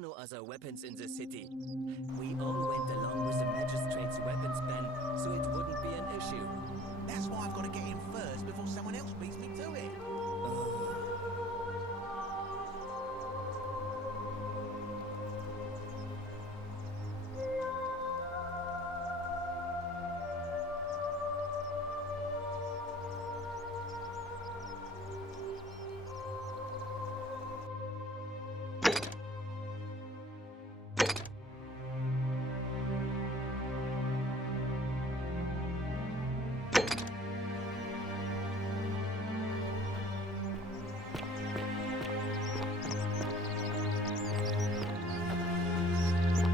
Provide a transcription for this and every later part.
no other weapons in the city. We all went along with the magistrate's weapons ban, so it wouldn't be an issue. That's why I've got to get in first before someone else beats me to it.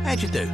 How'd you do?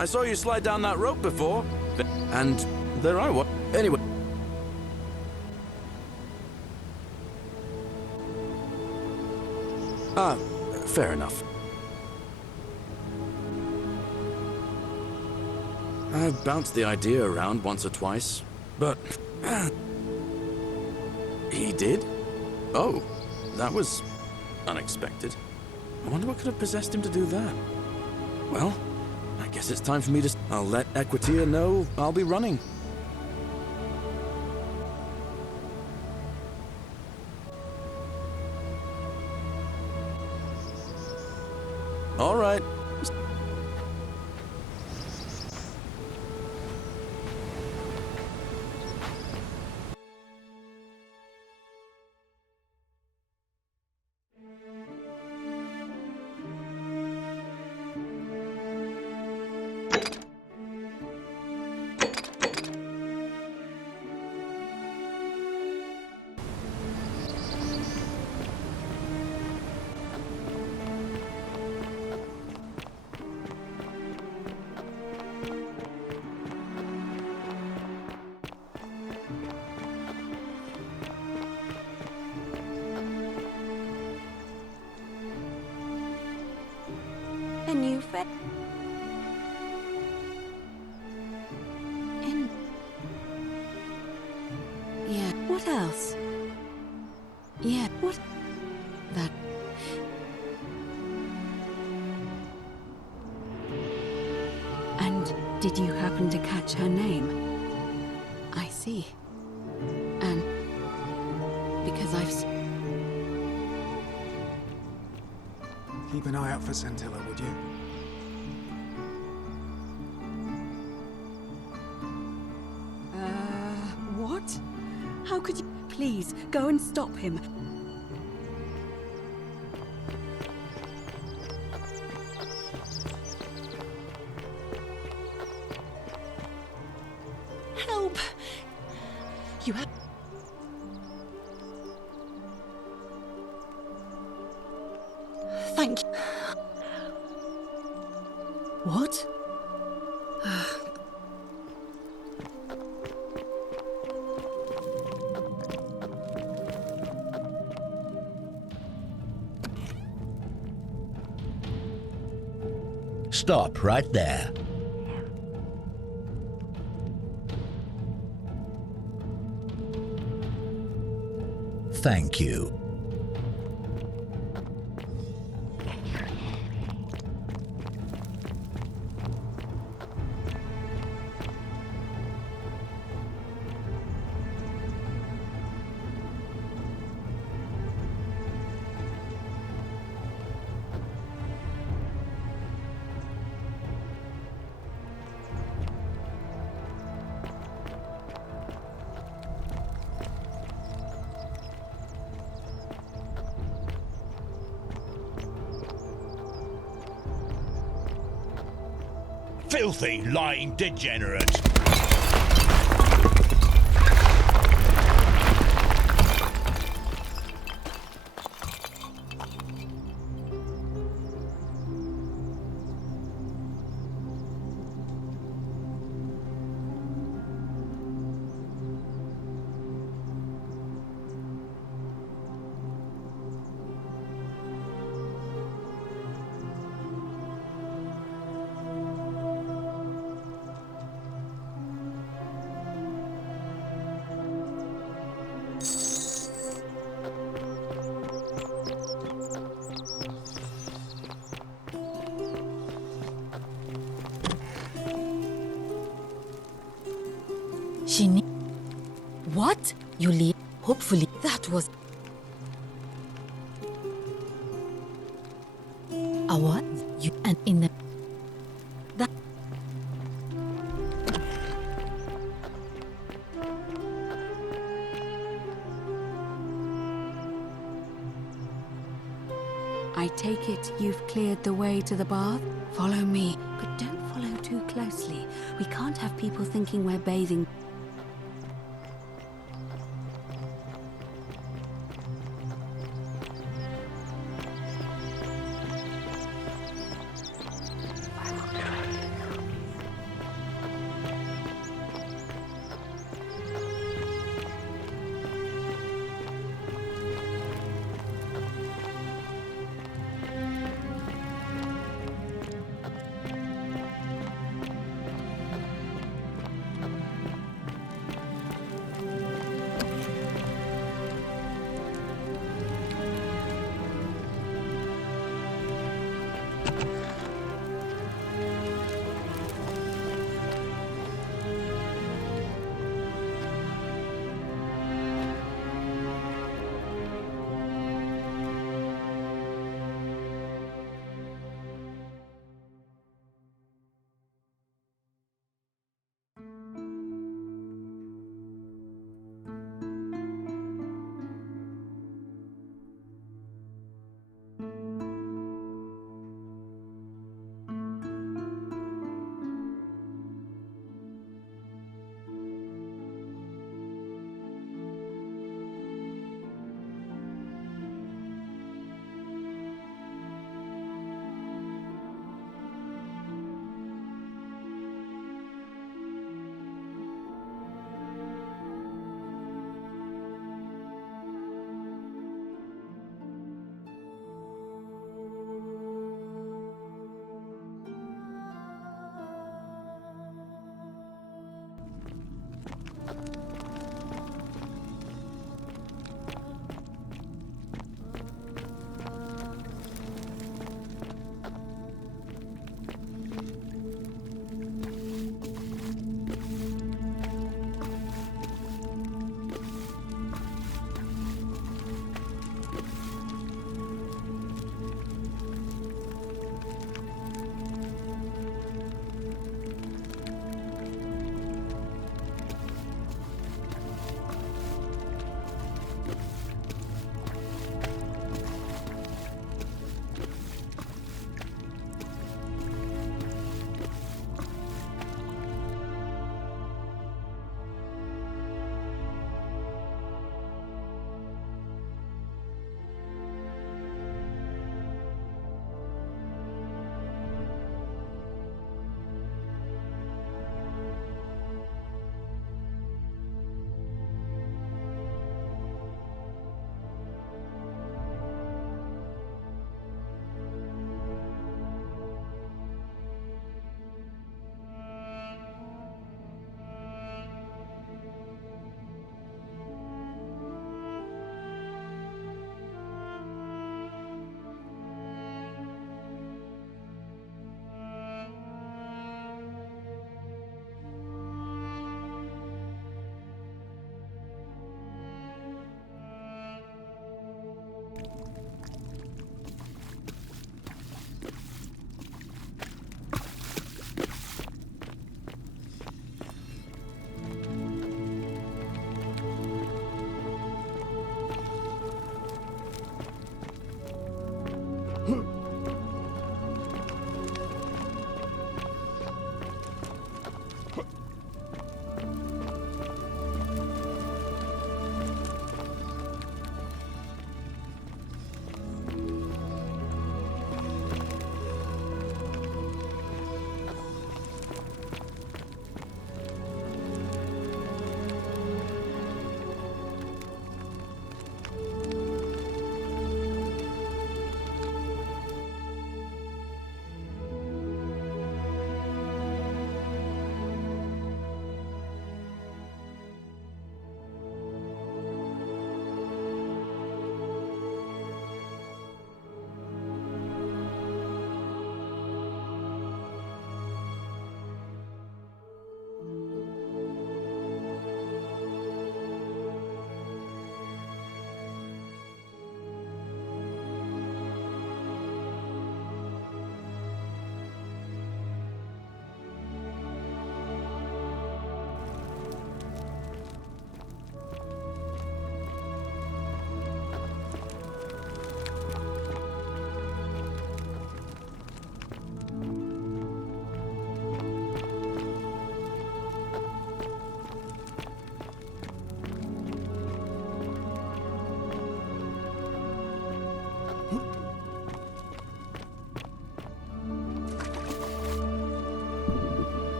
I saw you slide down that rope before, and there I was. Anyway. Ah, fair enough. I've bounced the idea around once or twice, but... He did? Oh, that was unexpected. I wonder what could have possessed him to do that. Well, I guess it's time for me to... I'll let Equitia know I'll be running. All right. A new friend. And... yeah, what else? Yeah, what? That... And did you happen to catch her name? I see. And... because I've... Keep an eye out for Scintilla, would you? How could you? Please, go and stop him. Help! You have... Thank you. What? Stop right there. Thank you. Filthy, lying degenerate! What? You leave? Hopefully that was... A what? You and in the... That... I take it you've cleared the way to the bath? Follow me, but don't follow too closely. We can't have people thinking we're bathing.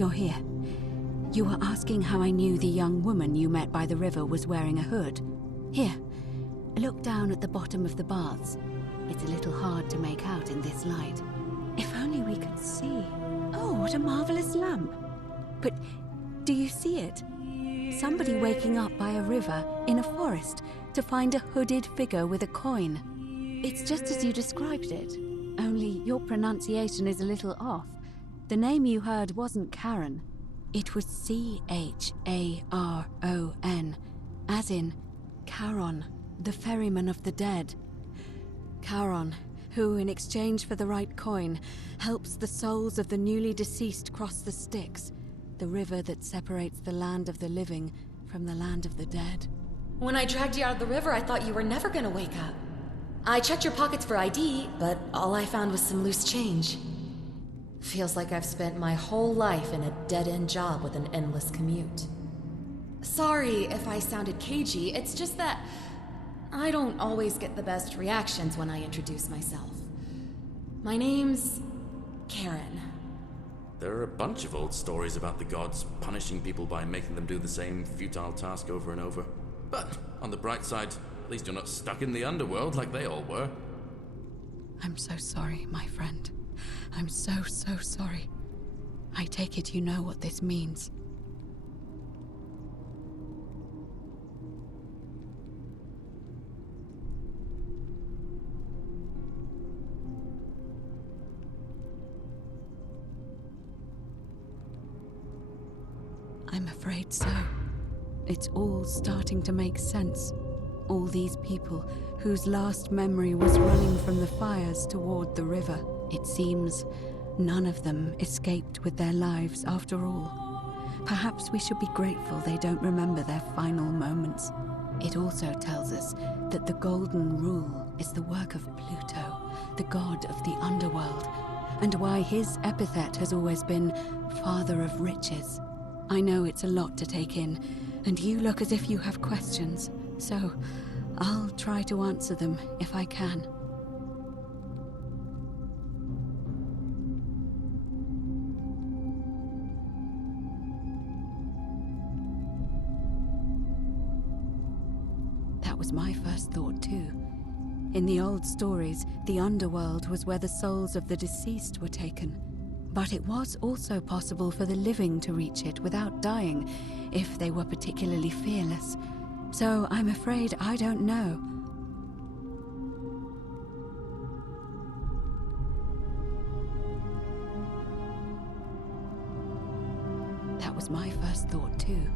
you're here. You were asking how I knew the young woman you met by the river was wearing a hood. Here, look down at the bottom of the baths. It's a little hard to make out in this light. If only we could see. Oh, what a marvelous lamp. But do you see it? Somebody waking up by a river in a forest to find a hooded figure with a coin. It's just as you described it, only your pronunciation is a little off. The name you heard wasn't Charon. It was C-H-A-R-O-N, as in Charon, the ferryman of the dead. Charon, who, in exchange for the right coin, helps the souls of the newly deceased cross the Styx, the river that separates the land of the living from the land of the dead. When I dragged you out of the river, I thought you were never gonna wake up. I checked your pockets for ID, but all I found was some loose change. Feels like I've spent my whole life in a dead-end job with an endless commute. Sorry if I sounded cagey, it's just that I don't always get the best reactions when I introduce myself. My name's Karen. There are a bunch of old stories about the gods punishing people by making them do the same futile task over and over. But, on the bright side, at least you're not stuck in the underworld like they all were. I'm so sorry, my friend. I'm so sorry. I take it you know what this means. I'm afraid so. It's all starting to make sense. All these people whose last memory was running from the fires toward the river. It seems none of them escaped with their lives after all. Perhaps we should be grateful they don't remember their final moments. It also tells us that the Golden Rule is the work of Pluto, the god of the underworld, and why his epithet has always been Father of Riches. I know it's a lot to take in, and you look as if you have questions, so I'll try to answer them if I can. That was my first thought too. In the old stories, the underworld was where the souls of the deceased were taken. But it was also possible for the living to reach it without dying, if they were particularly fearless. So I'm afraid I don't know. That was my first thought too.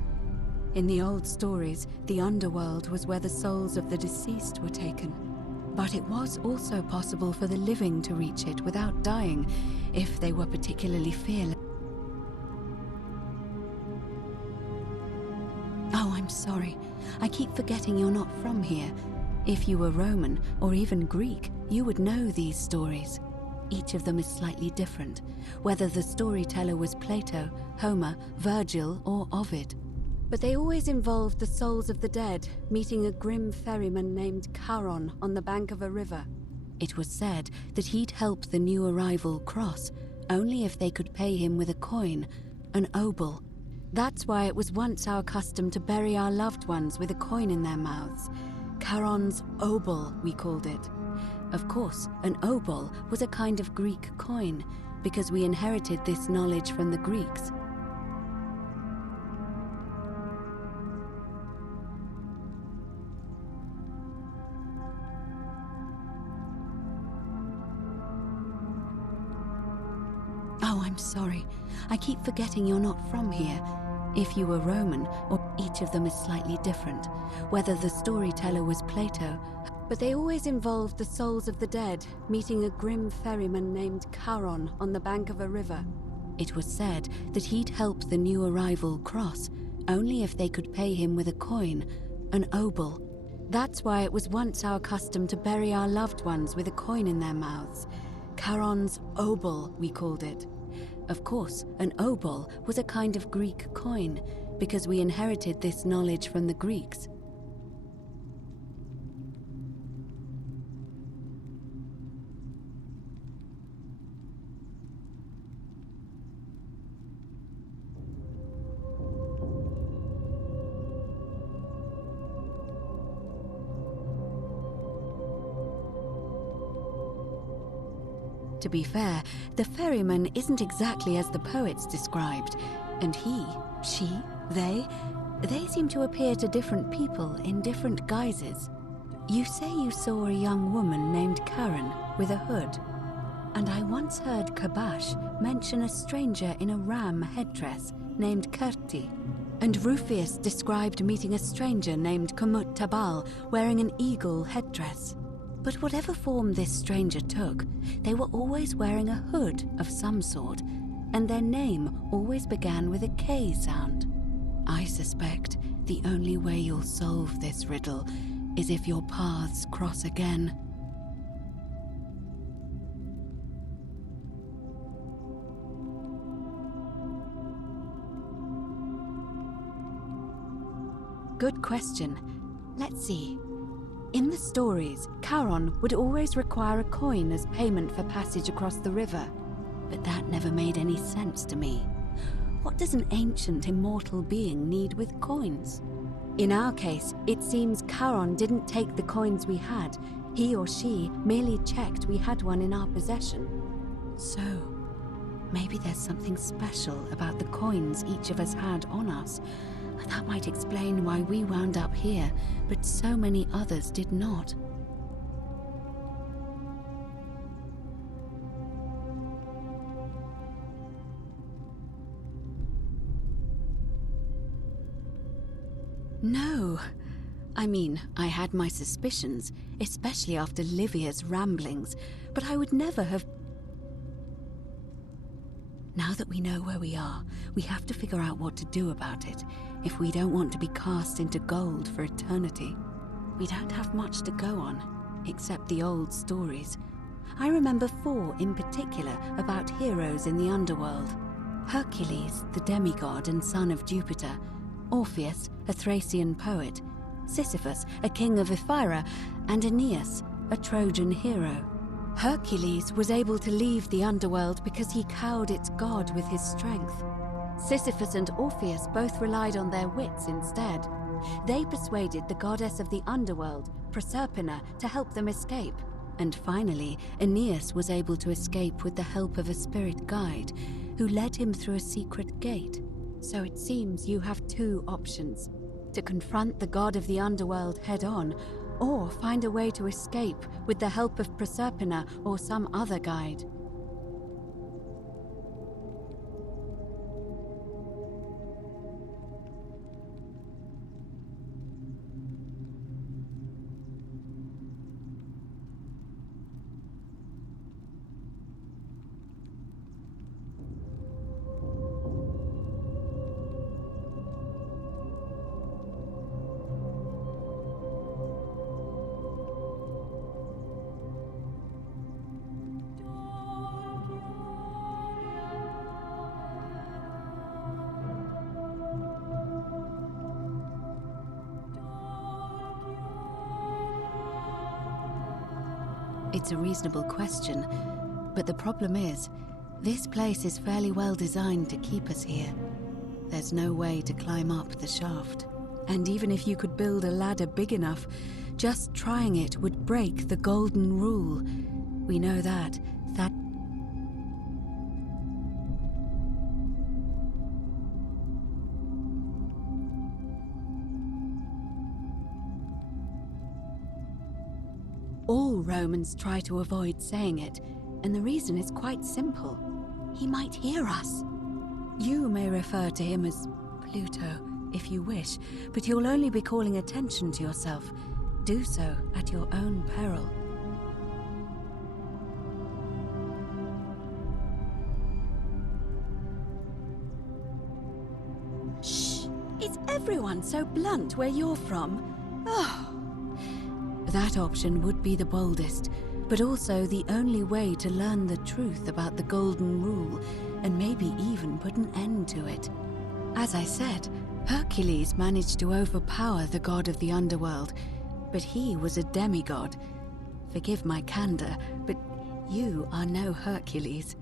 In the old stories, the underworld was where the souls of the deceased were taken. But it was also possible for the living to reach it without dying, if they were particularly fearless. Oh, I'm sorry. I keep forgetting you're not from here. If you were Roman, or even Greek, you would know these stories. Each of them is slightly different, whether the storyteller was Plato, Homer, Virgil, or Ovid. But they always involved the souls of the dead meeting a grim ferryman named Charon on the bank of a river. It was said that he'd help the new arrival cross only if they could pay him with a coin, an obol. That's why it was once our custom to bury our loved ones with a coin in their mouths. Charon's obol, we called it. Of course, an obol was a kind of Greek coin, because we inherited this knowledge from the Greeks. Oh, I'm sorry. I keep forgetting you're not from here. If you were Roman, or each of them is slightly different, whether the storyteller was Plato, but they always involved the souls of the dead meeting a grim ferryman named Charon on the bank of a river. It was said that he'd help the new arrival cross only if they could pay him with a coin, an obol. That's why it was once our custom to bury our loved ones with a coin in their mouths. Charon's obol, we called it. Of course, an obol was a kind of Greek coin, because we inherited this knowledge from the Greeks. To be fair, the ferryman isn't exactly as the poets described, and he, she, they seem to appear to different people in different guises. You say you saw a young woman named Karen with a hood, and I once heard Kabash mention a stranger in a ram headdress named Kerti, and Rufius described meeting a stranger named Kumut Tabal wearing an eagle headdress. But whatever form this stranger took, they were always wearing a hood of some sort, and their name always began with a K sound. I suspect the only way you'll solve this riddle is if your paths cross again. Good question. Let's see. In the stories, Charon would always require a coin as payment for passage across the river, but that never made any sense to me. What does an ancient immortal being need with coins? In our case, it seems Charon didn't take the coins we had. He or she merely checked we had one in our possession. So, maybe there's something special about the coins each of us had on us. That might explain why we wound up here, but so many others did not. No. I mean, I had my suspicions, especially after Livia's ramblings, but I would never have... Now that we know where we are, we have to figure out what to do about it, if we don't want to be cast into gold for eternity. We don't have much to go on, except the old stories. I remember 4 in particular about heroes in the underworld. Hercules, the demigod and son of Jupiter, Orpheus, a Thracian poet, Sisyphus, a king of Ephyra, and Aeneas, a Trojan hero. Hercules was able to leave the underworld because he cowed its god with his strength. Sisyphus and Orpheus both relied on their wits instead. They persuaded the goddess of the underworld, Proserpina, to help them escape. And finally, Aeneas was able to escape with the help of a spirit guide, who led him through a secret gate. So it seems you have 2 options: to confront the god of the underworld head-on, or find a way to escape with the help of Proserpina or some other guide. It's a reasonable question, but the problem is, this place is fairly well designed to keep us here. There's no way to climb up the shaft. And even if you could build a ladder big enough, just trying it would break the golden rule. We know that. All Romans try to avoid saying it, and the reason is quite simple. He might hear us. You may refer to him as Pluto, if you wish, but you'll only be calling attention to yourself. Do so at your own peril. Shh! Is everyone so blunt where you're from? Oh! That option would be the boldest, but also the only way to learn the truth about the Golden Rule, and maybe even put an end to it. As I said, Hercules managed to overpower the god of the underworld, but he was a demigod. Forgive my candor, but you are no Hercules.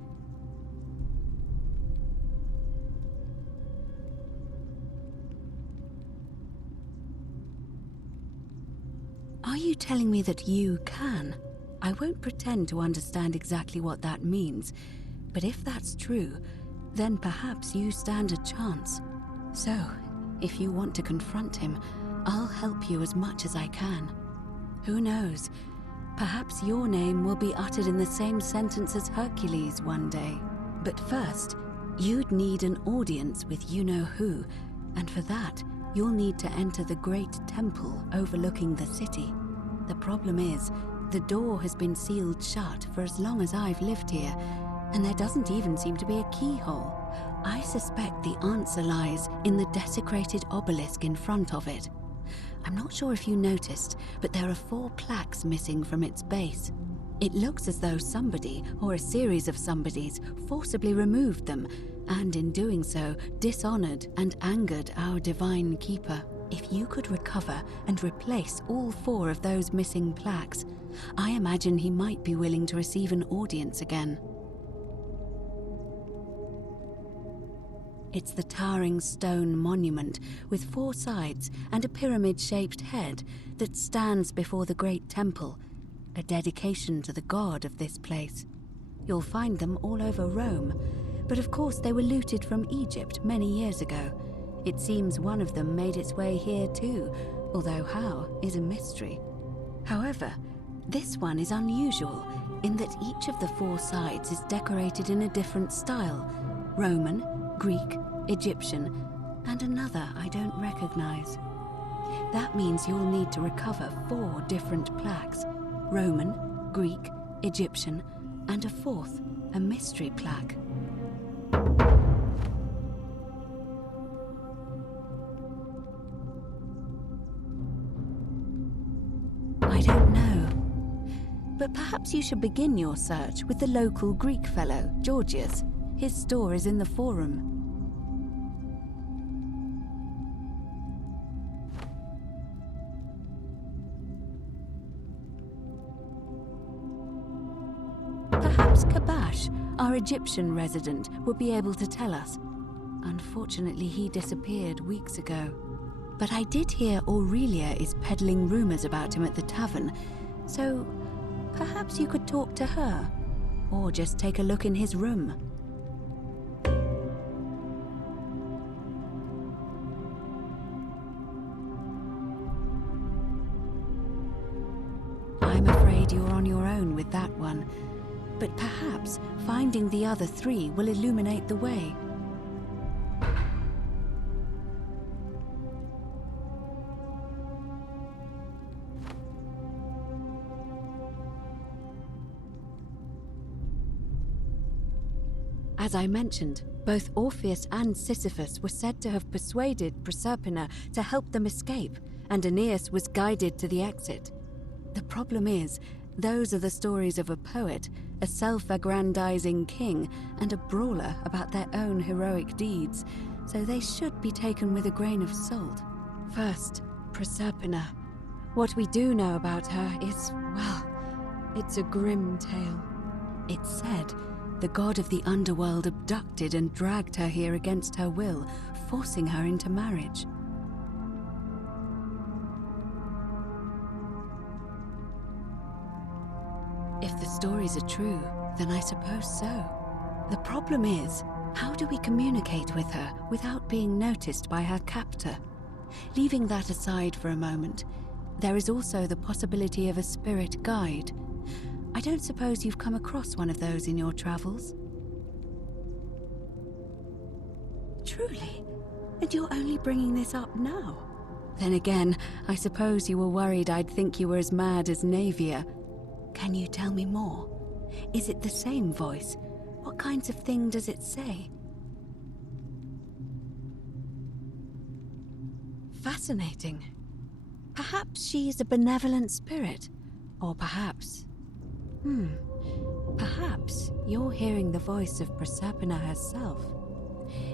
Are you telling me that you can? I won't pretend to understand exactly what that means, but if that's true, then perhaps you stand a chance. So, if you want to confront him, I'll help you as much as I can. Who knows? Perhaps your name will be uttered in the same sentence as Hercules one day. But first, you'd need an audience with you-know-who, and for that, you'll need to enter the great temple overlooking the city. The problem is, the door has been sealed shut for as long as I've lived here, and there doesn't even seem to be a keyhole. I suspect the answer lies in the desecrated obelisk in front of it. I'm not sure if you noticed, but there are 4 plaques missing from its base. It looks as though somebody, or a series of somebodies, forcibly removed them, and in doing so, dishonored and angered our divine keeper. If you could recover and replace all 4 of those missing plaques, I imagine he might be willing to receive an audience again. It's the towering stone monument with 4 sides and a pyramid-shaped head that stands before the great temple, a dedication to the god of this place. You'll find them all over Rome, but of course they were looted from Egypt many years ago. It seems one of them made its way here too, although how is a mystery. However, this one is unusual in that each of the 4 sides is decorated in a different style: Roman, Greek, Egyptian, and another I don't recognize. That means you'll need to recover 4 different plaques: Roman, Greek, Egyptian, and a 4th, a mystery plaque. I don't know. But perhaps you should begin your search with the local Greek fellow, Georgius. His store is in the Forum. Perhaps Kabash, our Egyptian resident, would be able to tell us. Unfortunately, he disappeared weeks ago. But I did hear Aurelia is peddling rumors about him at the tavern, so perhaps you could talk to her, or just take a look in his room. I'm afraid you're on your own with that one, but perhaps finding the other 3 will illuminate the way. As I mentioned, both Orpheus and Sisyphus were said to have persuaded Proserpina to help them escape, and Aeneas was guided to the exit. The problem is, those are the stories of a poet, a self-aggrandizing king, and a brawler about their own heroic deeds, so they should be taken with a grain of salt. First, Proserpina. What we do know about her is, well, it's a grim tale. It's said the god of the underworld abducted and dragged her here against her will, forcing her into marriage. If the stories are true, then I suppose so. The problem is, how do we communicate with her without being noticed by her captor? Leaving that aside for a moment, there is also the possibility of a spirit guide. I don't suppose you've come across one of those in your travels? Truly? And you're only bringing this up now? Then again, I suppose you were worried I'd think you were as mad as Navia. Can you tell me more? Is it the same voice? What kinds of thing does it say? Fascinating. Perhaps she's a benevolent spirit, or perhaps... Perhaps you're hearing the voice of Proserpina herself.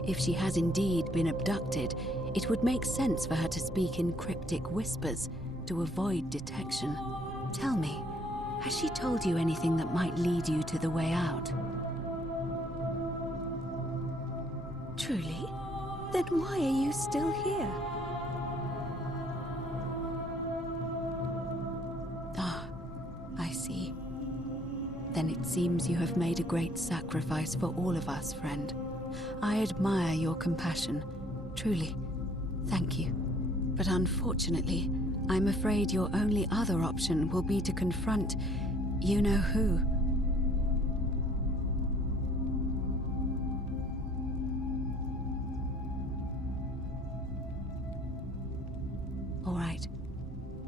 If she has indeed been abducted, it would make sense for her to speak in cryptic whispers to avoid detection. Tell me, has she told you anything that might lead you to the way out? Truly? Then why are you still here? Ah, I see. Then it seems you have made a great sacrifice for all of us, friend. I admire your compassion. Truly, thank you. But unfortunately, I'm afraid your only other option will be to confront you-know-who. All right.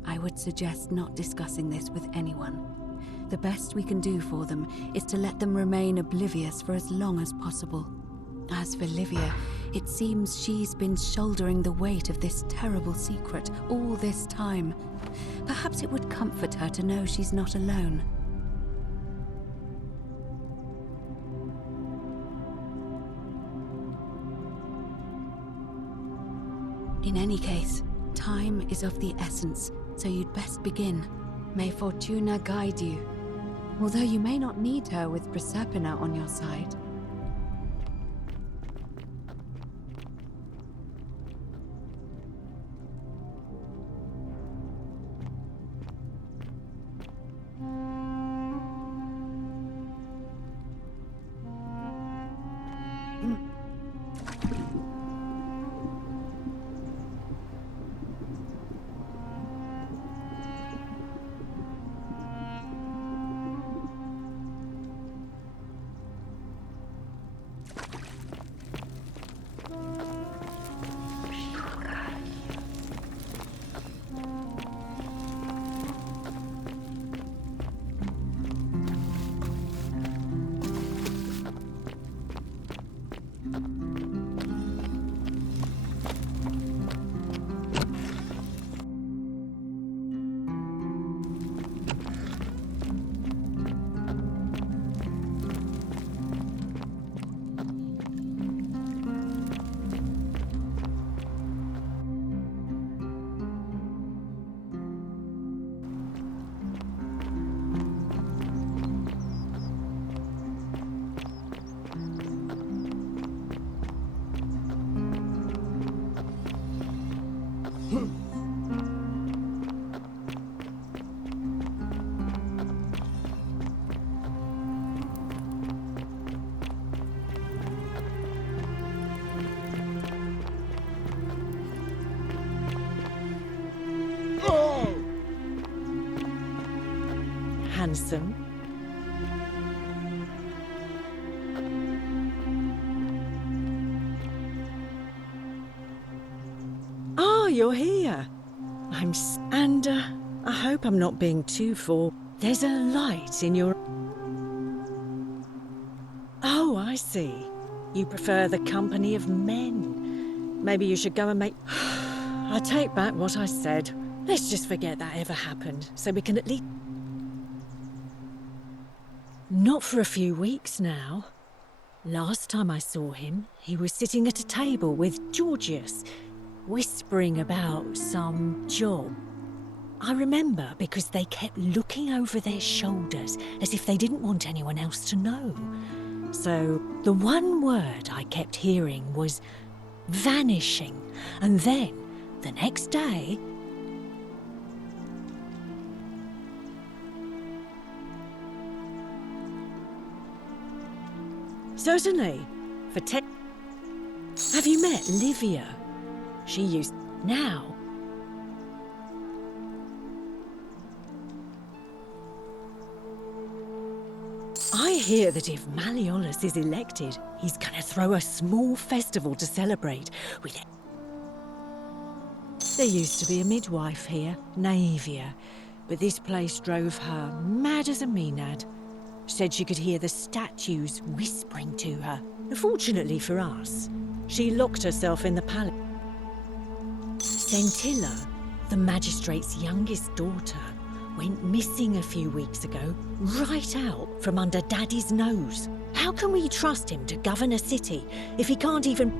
I would suggest not discussing this with anyone. The best we can do for them is to let them remain oblivious for as long as possible. As for Livia, it seems she's been shouldering the weight of this terrible secret all this time. Perhaps it would comfort her to know she's not alone. In any case, time is of the essence, so you'd best begin. May Fortuna guide you. Although you may not need her with Proserpina on your side. Handsome. Oh, you're here. I hope I'm not being too There's a light in your... Oh, I see. You prefer the company of men. Maybe you should go and make... I take back what I said. Let's just forget that ever happened, so we can at least... Not for a few weeks now. Last time I saw him, he was sitting at a table with Georgius, whispering about some job. I remember because they kept looking over their shoulders as if they didn't want anyone else to know. So the one word I kept hearing was vanishing, and then the next day... Certainly. Have you met Livia? She used... Now. I hear that if Malleolus is elected, he's gonna throw a small festival to celebrate with it. There used to be a midwife here, Naevia, but this place drove her mad as a Maenad. Said she could hear the statues whispering to her. Fortunately for us, she locked herself in the palace. Scintilla, the magistrate's youngest daughter, went missing a few weeks ago, right out from under Daddy's nose. How can we trust him to govern a city if he can't even...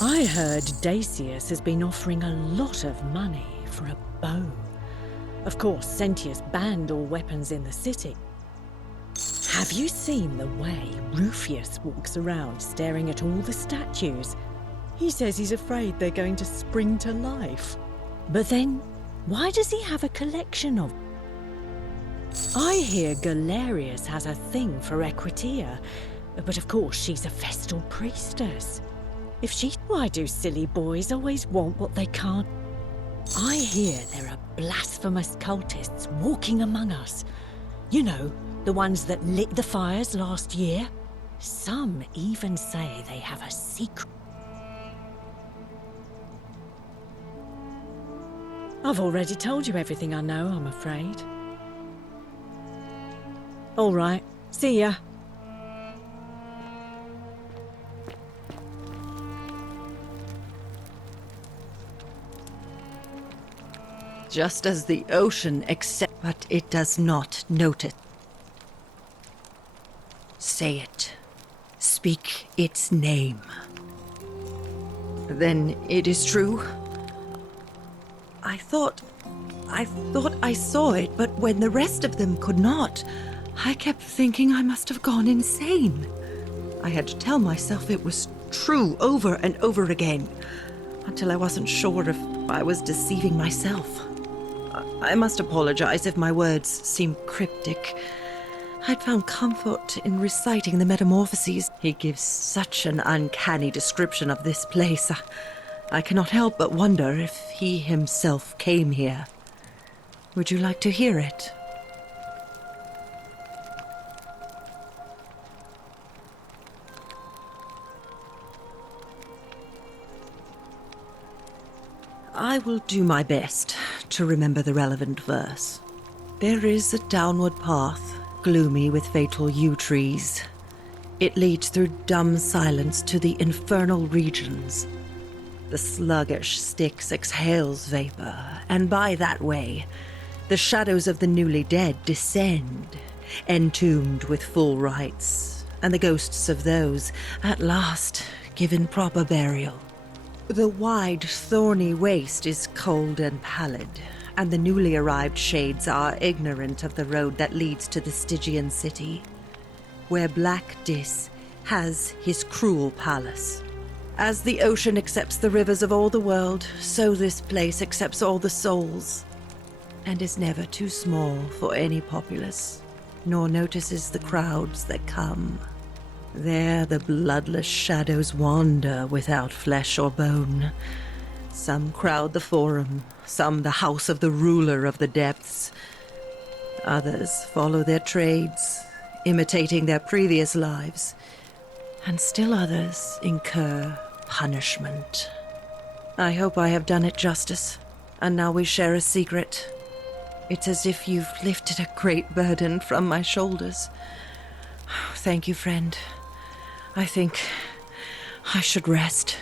I heard Dacius has been offering a lot of money for a bow. Of course, Sentius banned all weapons in the city. Have you seen the way Rufius walks around staring at all the statues? He says he's afraid they're going to spring to life. But then, why does he have a collection of... I hear Galerius has a thing for Equitia, but of course she's a Vestal priestess. If she... Why do silly boys always want what they can't? I hear there are blasphemous cultists walking among us. You know, the ones that lit the fires last year? Some even say they have a secret. I've already told you everything I know, I'm afraid. All right, see ya. Just as the ocean accepts, but it does not notice. Say it. Speak its name. Then it is true. I thought I saw it, but when the rest of them could not, I kept thinking I must have gone insane. I had to tell myself it was true over and over again, until I wasn't sure if I was deceiving myself. I must apologize if my words seem cryptic. I'd found comfort in reciting the Metamorphoses. He gives such an uncanny description of this place. I cannot help but wonder if he himself came here. Would you like to hear it? I will do my best to remember the relevant verse. There is a downward path, gloomy with fatal yew trees. It leads through dumb silence to the infernal regions. The sluggish Styx exhales vapor, and by that way, the shadows of the newly dead descend, entombed with full rites, and the ghosts of those, at last, given proper burial. The wide, thorny waste is cold and pallid, and the newly arrived shades are ignorant of the road that leads to the Stygian city, where Black Dis has his cruel palace. As the ocean accepts the rivers of all the world, so this place accepts all the souls, and is never too small for any populace, nor notices the crowds that come. There the bloodless shadows wander without flesh or bone. Some crowd the forum, some the house of the ruler of the depths. Others follow their trades, imitating their previous lives. And still others incur punishment. I hope I have done it justice, and now we share a secret. It's as if you've lifted a great burden from my shoulders. Thank you, friend. I think I should rest.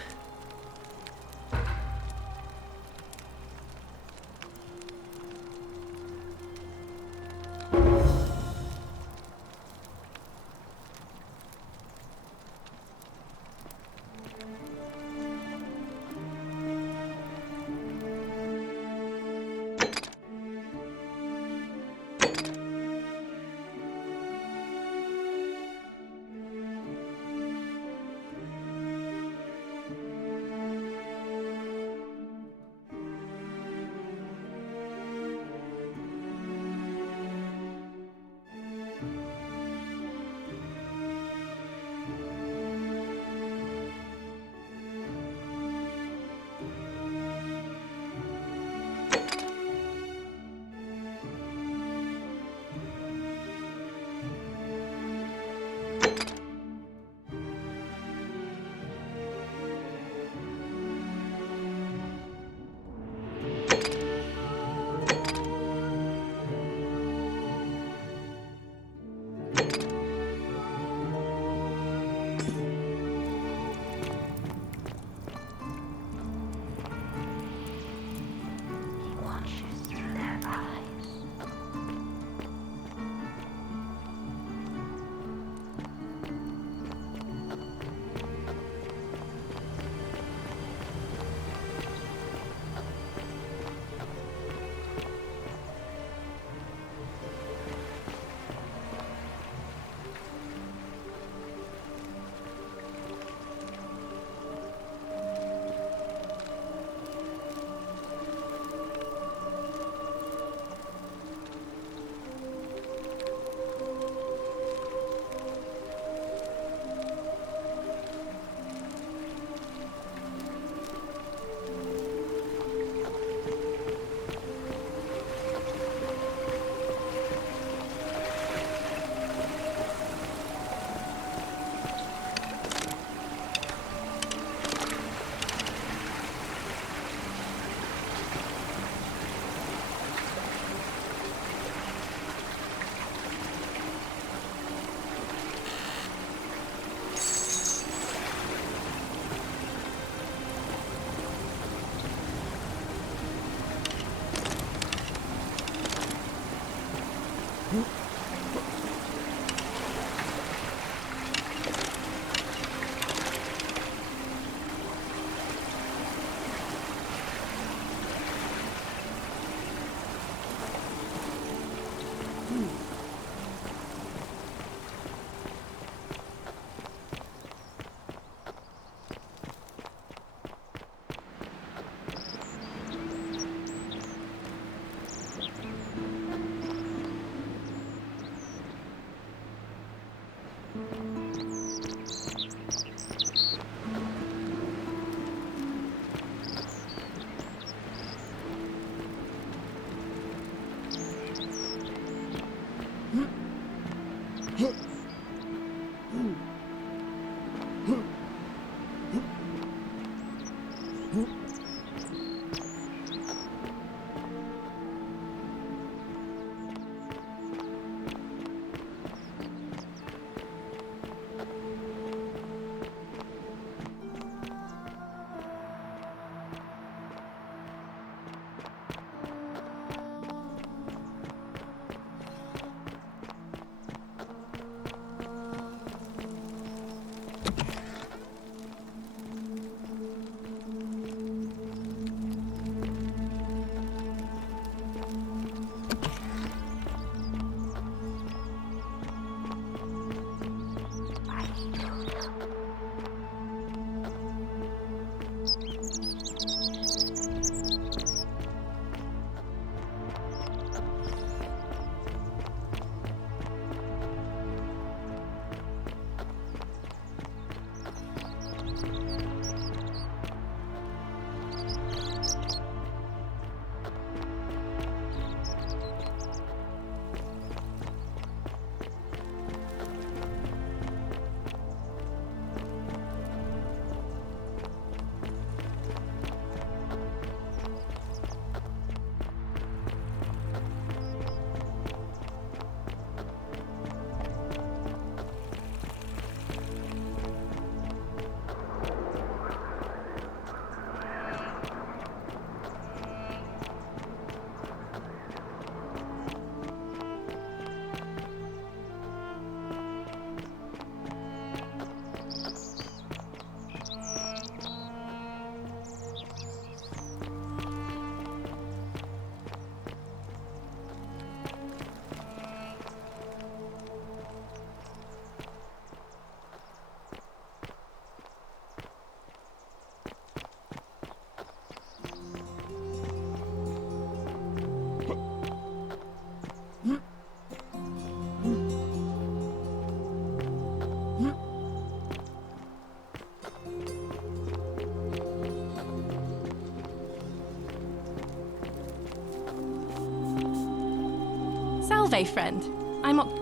Salve, friend.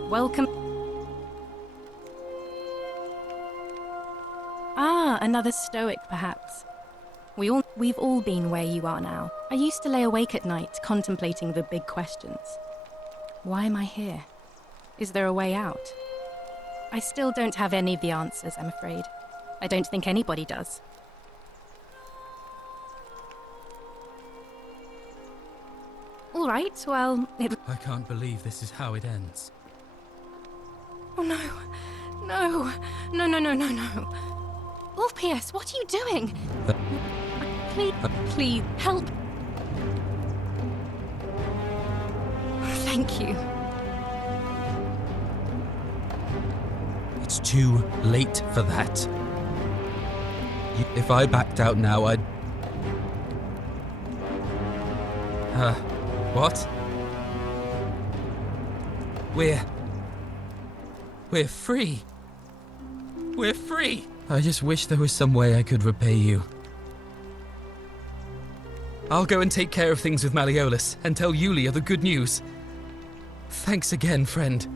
Welcome. Ah, another stoic, perhaps. We've all been where you are now. I used to lay awake at night, contemplating the big questions. Why am I here? Is there a way out? I still don't have any of the answers, I'm afraid. I don't think anybody does. All right, well, I can't believe this is how it ends. Oh no. No. No, no, no, no, no. Ulpius, what are you doing? Please, help. Thank you. It's too late for that. If I backed out now, I'd... What? We're free. We're free! I just wish there was some way I could repay you. I'll go and take care of things with Malleolus and tell Yulia the good news. Thanks again, friend.